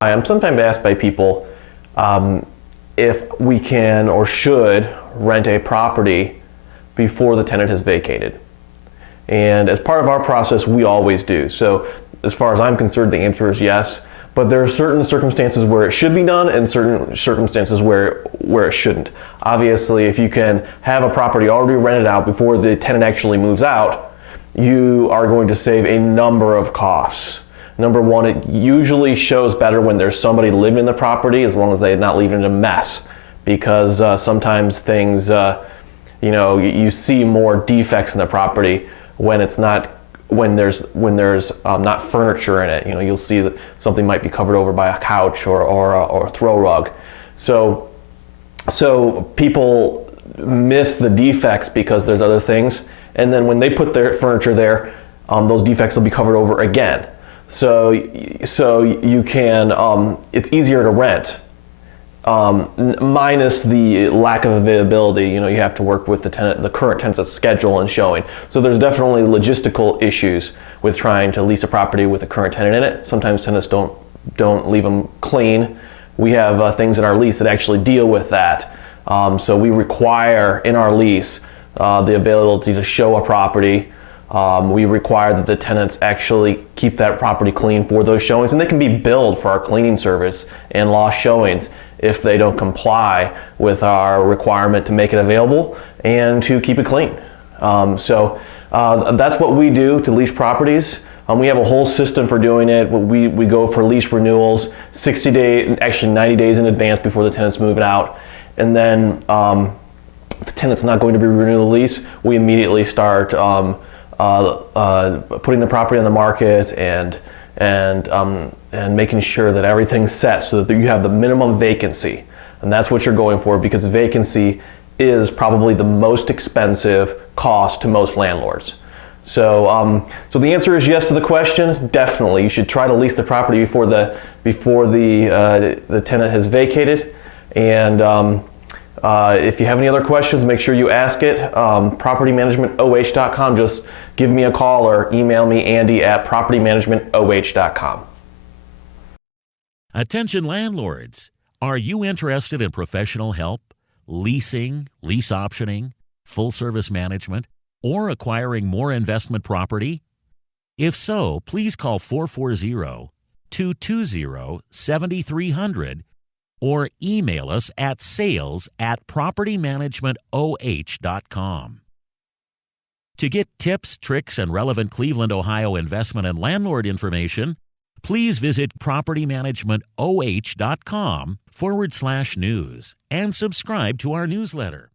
I'm sometimes asked by people if we can or should rent a property before the tenant has vacated. And as part of our process, we always do. So as far as I'm concerned, the answer is yes. But there are certain circumstances where it should be done and certain circumstances where it shouldn't. Obviously, if you can have a property already rented out before the tenant actually moves out, you are going to save a number of costs. Number one, it usually shows better when there's somebody living in the property, as long as they're not leaving it a mess, because sometimes things, you see more defects in the property when it's not, when there's not furniture in it. You'll see that something might be covered over by a couch or a throw rug. So people miss the defects because there's other things, and then when they put their furniture there, those defects will be covered over again. So you can, it's easier to rent, minus the lack of availability. You have to work with the current tenant's schedule and showing. So there's definitely logistical issues with trying to lease a property with a current tenant in it. Sometimes tenants don't leave them clean. We have things in our lease that actually deal with that. So we require in our lease the ability to show a property. We require that the tenants actually keep that property clean for those showings, and they can be billed for our cleaning service and lost showings if they don't comply with our requirement to make it available and to keep it clean. So that's what we do to lease properties. We have a whole system for doing it. We go for lease renewals 60 days, actually 90 days in advance before the tenant's moving out. And then if the tenant's not going to be renewing the lease, we immediately start putting the property on the market and making sure that everything's set so that you have the minimum vacancy. And that's what you're going for, because vacancy is probably the most expensive cost to most landlords. So the answer is yes to the question. Definitely, you should try to lease the property before the tenant has vacated. And if you have any other questions, make sure you ask it. PropertyManagementOH.com. Just give me a call or email me, Andy@PropertyManagementOH.com. Attention landlords. Are you interested in professional help, leasing, lease optioning, full service management, or acquiring more investment property? If so, please call 440-220-7300 or email us at sales@PropertyManagementOH.com. To get tips, tricks, and relevant Cleveland, Ohio investment and landlord information, please visit PropertyManagementOH.com/news and subscribe to our newsletter.